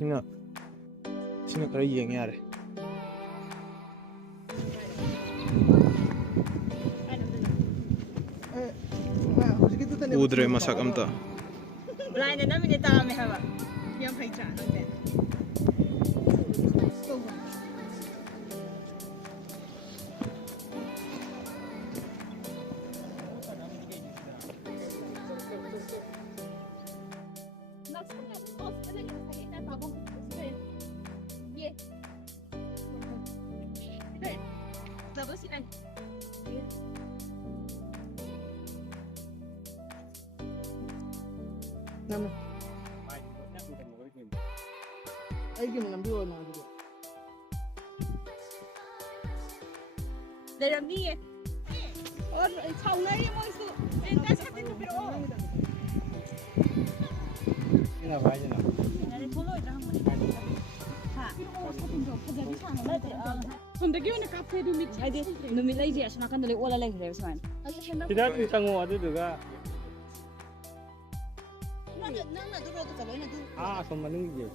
sina khara yeng yare udre masak amta blind na mi ta me haba yam phai cha nang de Nama. Ay gimana ngambil warna juga. Dari ni oh chau nai mo isu enggak sakit tu pero ina baje na nare tholo ita ham mani ha sonda gi one cafe du mit ai de no mi lai je asna kan le ola lai re saman tidak chango adu duga som manung ge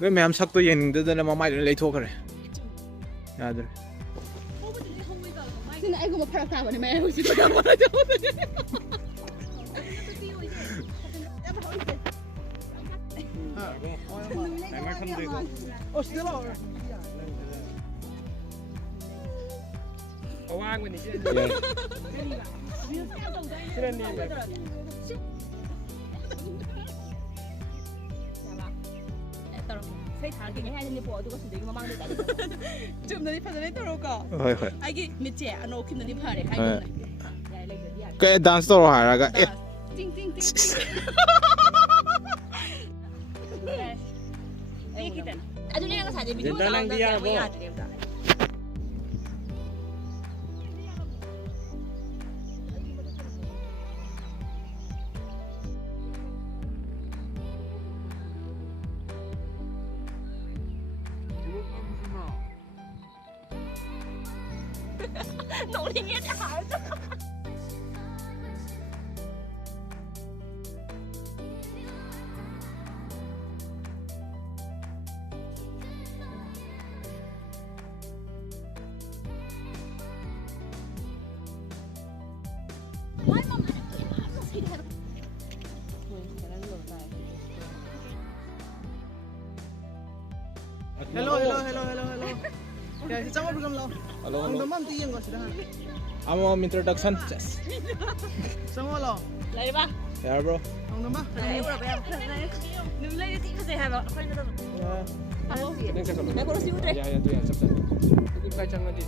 ve ma'am sak to yeng de na mamai le tho khare yadre sina ai ko ma phara ta bani mai ho si ta ma jo Oh, still out. awang ni je sira ni sai thar ki hai ni po du ko sindegi mamang de ta chum na ni pha de toro ko hoi hoi ai gi mi che ano kim na ni phare hai ko yai lai de ya ka dance to ha ra ga ting ting ting ai kitan adu ni nga sa je video sa ang da ko ya de da nỗ lực nghe hả Hello. Ya, sama belum lo. hello Ang hello naman tiyang ko sila. am introduction yes Sama lo. lại ba yeah bro Ang naman. lại ora ba num lai ti ka se ha ba khoin da alo nang ka me ko si utre ya tu ya chap chap ku kai chang ni